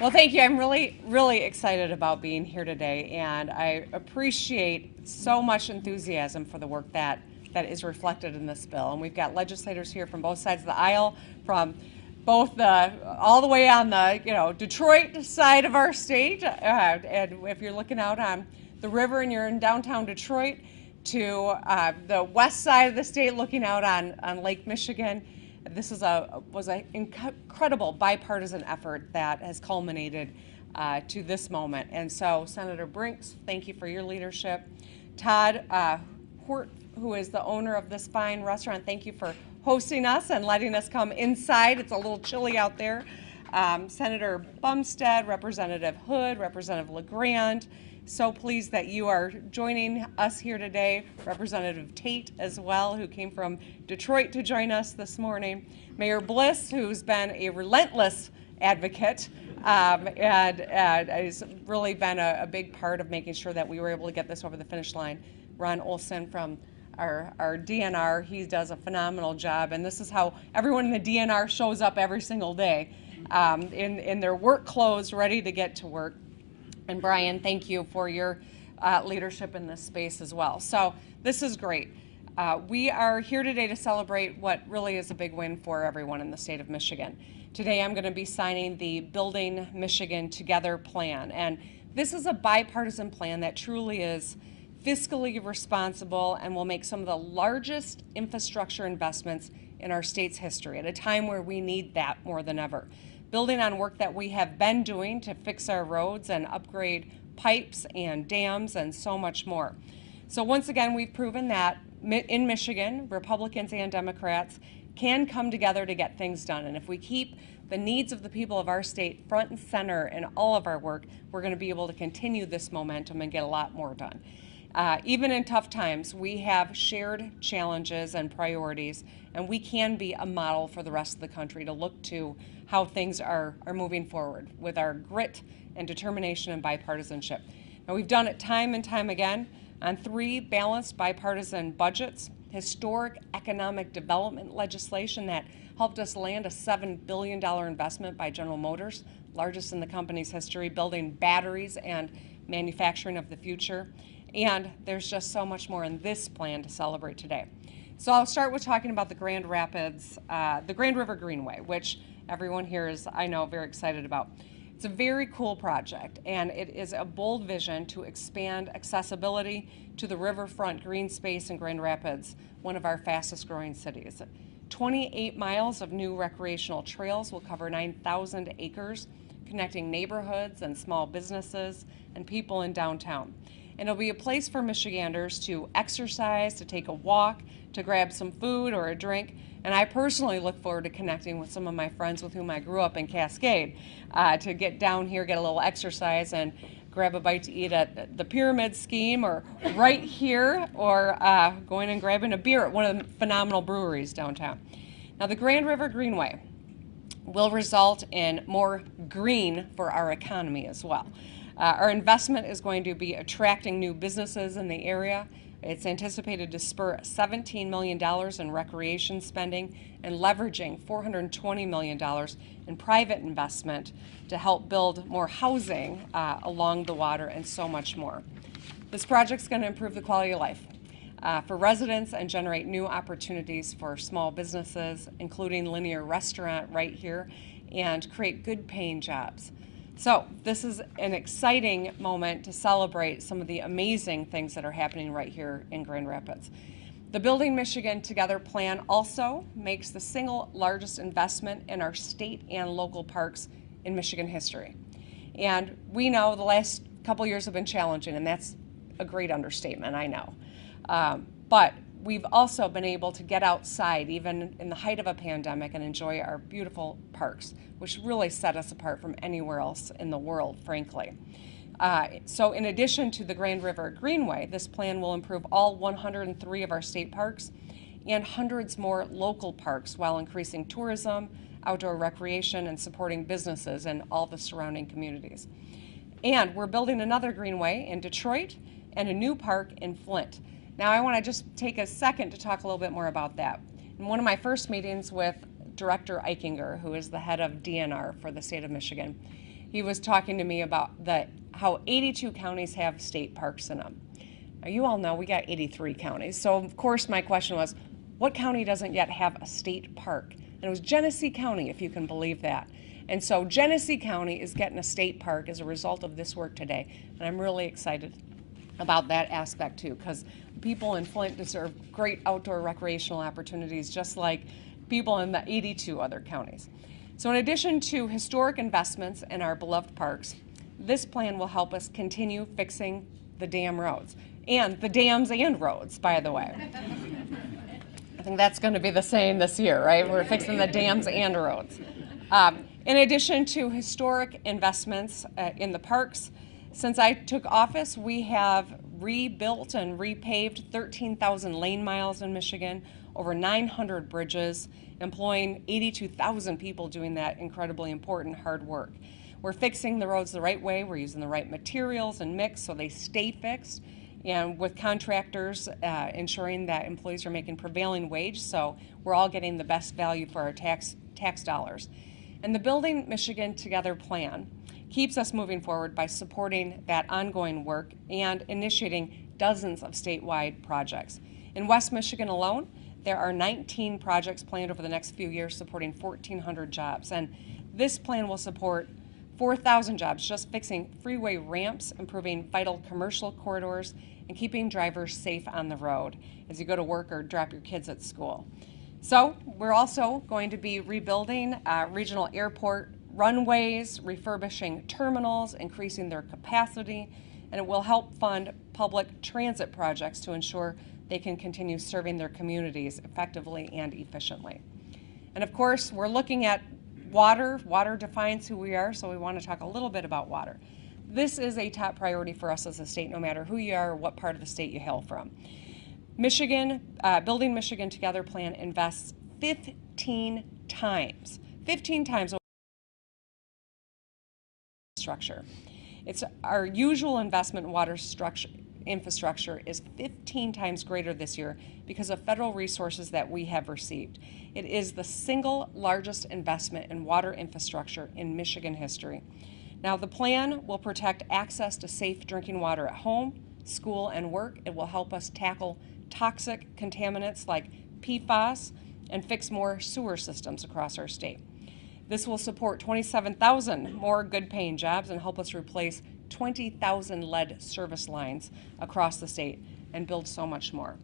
Well, thank you. I'm really excited about being here today, and I appreciate so much enthusiasm for the work that is reflected in this bill. And we've got legislators here from both sides of the aisle, from both the all the way on the Detroit side of our state, and if you're looking out on the river and you're in downtown Detroit, to the west side of the state, looking out on Lake Michigan. This was an incredible bipartisan effort that has culminated to this moment. And so, Senator Brinks, thank you for your leadership. Todd Hort, who is the owner of this fine restaurant, thank you for hosting us and letting us come inside. It's a little chilly out there. Senator Bumstead, Representative Hood, Representative LeGrand, so pleased that you are joining us here today. Representative Tate as well, who came from Detroit to join us this morning. Mayor Bliss, who's been a relentless advocate and has really been a big part of making sure that we were able to get this over the finish line. Ron Olson from our DNR, he does a phenomenal job, and this is how everyone in the DNR shows up every single day in their work clothes, ready to get to work. And Brian, thank you for your leadership in this space as well. So this is great. We are here today to celebrate what really is a big win for everyone in the state of Michigan. Today I'm going to be signing the Building Michigan Together plan. And this is a bipartisan plan that truly is fiscally responsible and will make some of the largest infrastructure investments in our state's history at a time where we need that more than ever. Building on work that we have been doing to fix our roads and upgrade pipes and dams and so much more. So once again, we've proven that in Michigan, Republicans and Democrats can come together to get things done. And if we keep the needs of the people of our state front and center in all of our work, we're going to be able to continue this momentum and get a lot more done. Even in tough times, we have shared challenges and priorities, and we can be a model for the rest of the country to look to how things are moving forward with our grit and determination and bipartisanship. Now, we've done it time and time again on 3 balanced bipartisan budgets, historic economic development legislation that helped us land a $7 billion investment by General Motors, largest in the company's history, building batteries and manufacturing of the future. And there's just so much more in this plan to celebrate today. So I'll start with talking about the Grand River Greenway, which everyone here is, I know, very excited about. It's a very cool project, and it is a bold vision to expand accessibility to the riverfront green space in Grand Rapids, one of our fastest growing cities. 28 miles of new recreational trails will cover 9,000 acres, connecting neighborhoods and small businesses and people in downtown. And it'll be a place for Michiganders to exercise, to take a walk, to grab some food or a drink. And I personally look forward to connecting with some of my friends with whom I grew up in Cascade, to get down here, get a little exercise, and grab a bite to eat at the Pyramid Scheme, or right here, or going and grabbing a beer at one of the phenomenal breweries downtown. Now, the Grand River Greenway will result in more green for our economy as well. Our investment is going to be attracting new businesses in the area. It's anticipated to spur $17 million in recreation spending and leveraging $420 million in private investment to help build more housing along the water and so much more. This project's going to improve the quality of life for residents and generate new opportunities for small businesses, including Linear Restaurant right here, and create good paying jobs. So this is an exciting moment to celebrate some of the amazing things that are happening right here in Grand Rapids. The Building Michigan Together plan also makes the single largest investment in our state and local parks in Michigan history. And we know the last couple years have been challenging, and that's a great understatement, I know. But we've also been able to get outside, even in the height of a pandemic, and enjoy our beautiful parks, which really set us apart from anywhere else in the world, frankly. So in addition to the Grand River Greenway, this plan will improve all 103 of our state parks and hundreds more local parks while increasing tourism, outdoor recreation, and supporting businesses in all the surrounding communities. And we're building another greenway in Detroit and a new park in Flint. Now I want to just take a second to talk a little bit more about that. In one of my first meetings with Director Eichinger, who is the head of DNR for the state of Michigan, he was talking to me about how 82 counties have state parks in them. Now, you all know we got 83 counties. So, of course, my question was, what county doesn't yet have a state park? And it was Genesee County, if you can believe that. And so Genesee County is getting a state park as a result of this work today. And I'm really excited about that aspect too, because people in Flint deserve great outdoor recreational opportunities, just like people in the 82 other counties. So in addition to historic investments in our beloved parks, this plan will help us continue fixing the dam roads. And the dams and roads, by the way. I think that's going to be the same this year, right? We're fixing the dams and roads. In addition to historic investments in the parks, since I took office, we have rebuilt and repaved 13,000 lane miles in Michigan, over 900 bridges, employing 82,000 people doing that incredibly important hard work. We're fixing the roads the right way. We're using the right materials and mix so they stay fixed. And with contractors ensuring that employees are making prevailing wage, so we're all getting the best value for our tax dollars. And the Building Michigan Together plan keeps us moving forward by supporting that ongoing work and initiating dozens of statewide projects. In West Michigan alone, there are 19 projects planned over the next few years supporting 1,400 jobs. And this plan will support 4,000 jobs just fixing freeway ramps, improving vital commercial corridors, and keeping drivers safe on the road as you go to work or drop your kids at school. So we're also going to be rebuilding regional airport runways, refurbishing terminals, increasing their capacity, and it will help fund public transit projects to ensure they can continue serving their communities effectively and efficiently. And of course, we're looking at water. Water defines who we are, so we want to talk a little bit about water. This is a top priority for us as a state, no matter who you are or what part of the state you hail from. Michigan, Building Michigan Together plan invests 15 times structure. It's our usual investment in water infrastructure is 15 times greater this year because of federal resources that we have received. It is the single largest investment in water infrastructure in Michigan history. Now, the plan will protect access to safe drinking water at home, school, and work. It will help us tackle toxic contaminants like PFAS and fix more sewer systems across our state. This will support 27,000 more good-paying jobs and help us replace 20,000 lead service lines across the state and build so much more.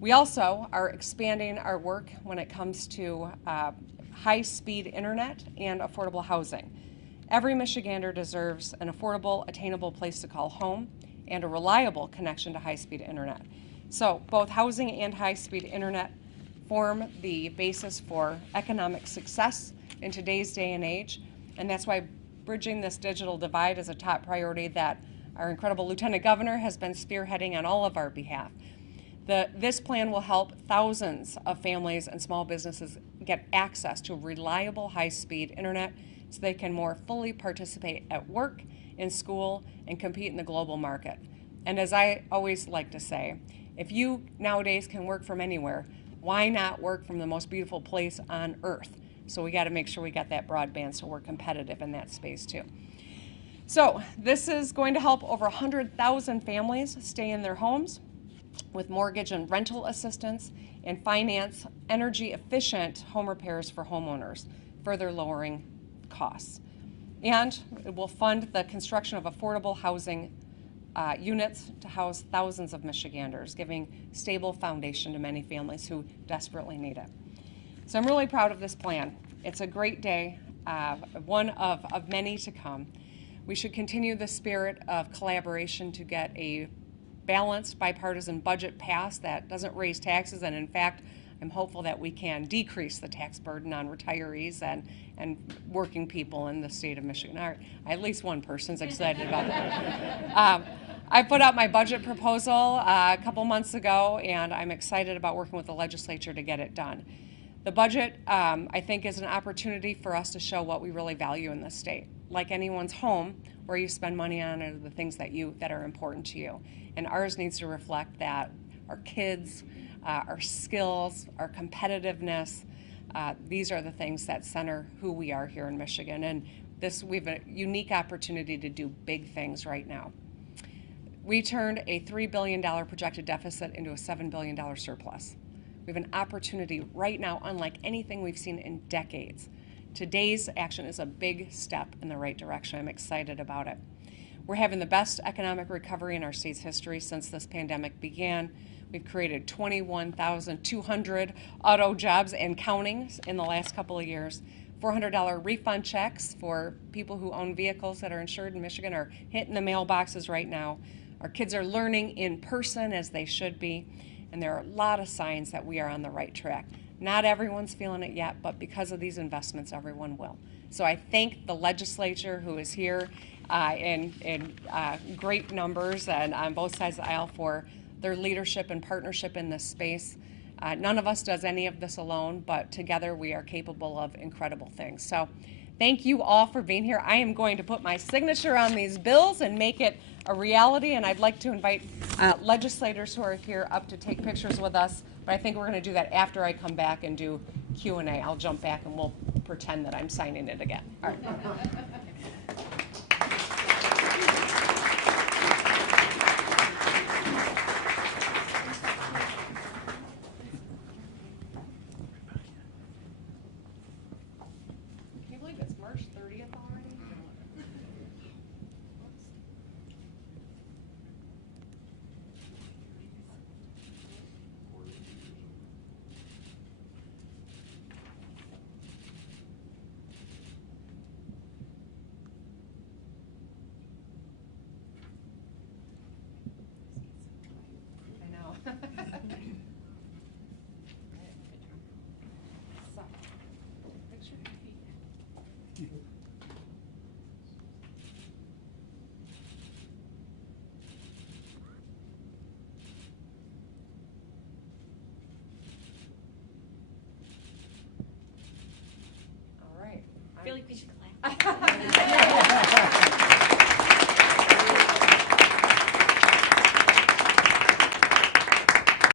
We also are expanding our work when it comes to high-speed internet and affordable housing. Every Michigander deserves an affordable, attainable place to call home and a reliable connection to high-speed internet. So both housing and high-speed internet form the basis for economic success in today's day and age, and that's why bridging this digital divide is a top priority that our incredible Lieutenant Governor has been spearheading on all of our behalf. This plan will help thousands of families and small businesses get access to reliable high-speed internet so they can more fully participate at work, in school, and compete in the global market. And as I always like to say, if you nowadays can work from anywhere, why not work from the most beautiful place on earth? So we got to make sure we got that broadband so we're competitive in that space too. So this is going to help over 100,000 families stay in their homes with mortgage and rental assistance and finance energy efficient home repairs for homeowners, further lowering costs. And it will fund the construction of affordable housing units to house thousands of Michiganders, giving stable foundation to many families who desperately need it. So I'm really proud of this plan. It's a great day, one of many to come. We should continue the spirit of collaboration to get a balanced bipartisan budget passed that doesn't raise taxes, and in fact, I'm hopeful that we can decrease the tax burden on retirees and working people in the state of Michigan. At least one person's excited about that. I put out my budget proposal a couple months ago, and I'm excited about working with the legislature to get it done. The budget, I think, is an opportunity for us to show what we really value in this state. Like anyone's home, where you spend money on are the things that are important to you. And ours needs to reflect that. Our kids, our skills, our competitiveness, these are the things that center who we are here in Michigan. And we have a unique opportunity to do big things right now. We turned a $3 billion projected deficit into a $7 billion surplus. We have an opportunity right now, unlike anything we've seen in decades. Today's action is a big step in the right direction. I'm excited about it. We're having the best economic recovery in our state's history since this pandemic began. We've created 21,200 auto jobs and counting in the last couple of years. $400 refund checks for people who own vehicles that are insured in Michigan are hitting the mailboxes right now. Our kids are learning in person as they should be, and there are a lot of signs that we are on the right track. Not everyone's feeling it yet, but because of these investments, everyone will. So I thank the legislature who is here in great numbers and on both sides of the aisle for their leadership and partnership in this space. None of us does any of this alone, but together we are capable of incredible things. So thank you all for being here. I am going to put my signature on these bills and make it a reality, and I'd like to invite legislators who are here up to take pictures with us, but I think we're going to do that after I come back and do Q&A. I'll jump back and we'll pretend that I'm signing it again. All right.